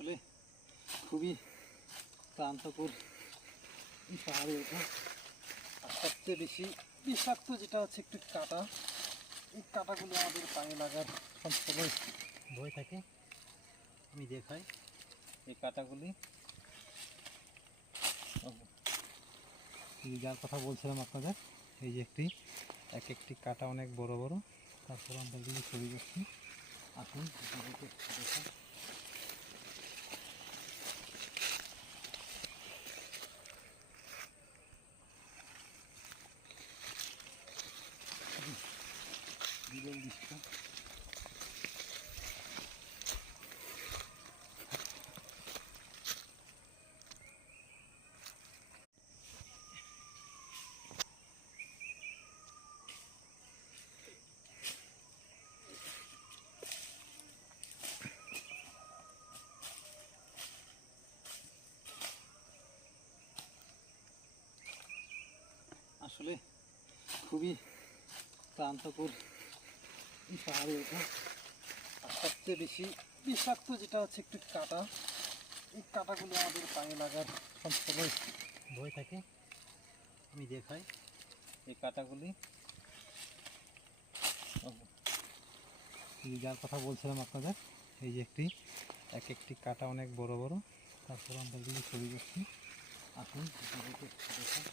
আসলে খুবই ক্লান্তকর এই পাহাড়ে ওঠা। আর সবচেয়ে বেশি বিষাক্ত যেটা হচ্ছে একটু কাঁটা, এই কাঁটাগুলো আমাদের পায়ে লাগার সবসময় ভয় থাকে। আমি দেখাই এই কাঁটাগুলি, যার কথা বলছিলাম আপনাদের, এই যে এক একটি কাঁটা অনেক বড় বড়। তারপর আমরা এগুলি চলে যাচ্ছি। আসুন আপনাদেরকে দেখাই। বিরল দৃশ্য। আসলে খুবই ক্লান্তকর এই পাহাড়ে ওঠা। আর সবচেয়ে বেশি বিষাক্ত যেটা হচ্ছে একটু কাঁটা, এই কাঁটাগুলো আমাদের পায়ে লাগার সবসময় ভয় থাকে। আমি দেখাই এই কাঁটাগুলি, যার কথা বলছিলাম আপনাদের, এই যে এক একটি কাঁটা অনেক বড় বড়। তারপর আমরা এগুলি চলে যাচ্ছি। আসুন আপনাদেরকে দেখাই।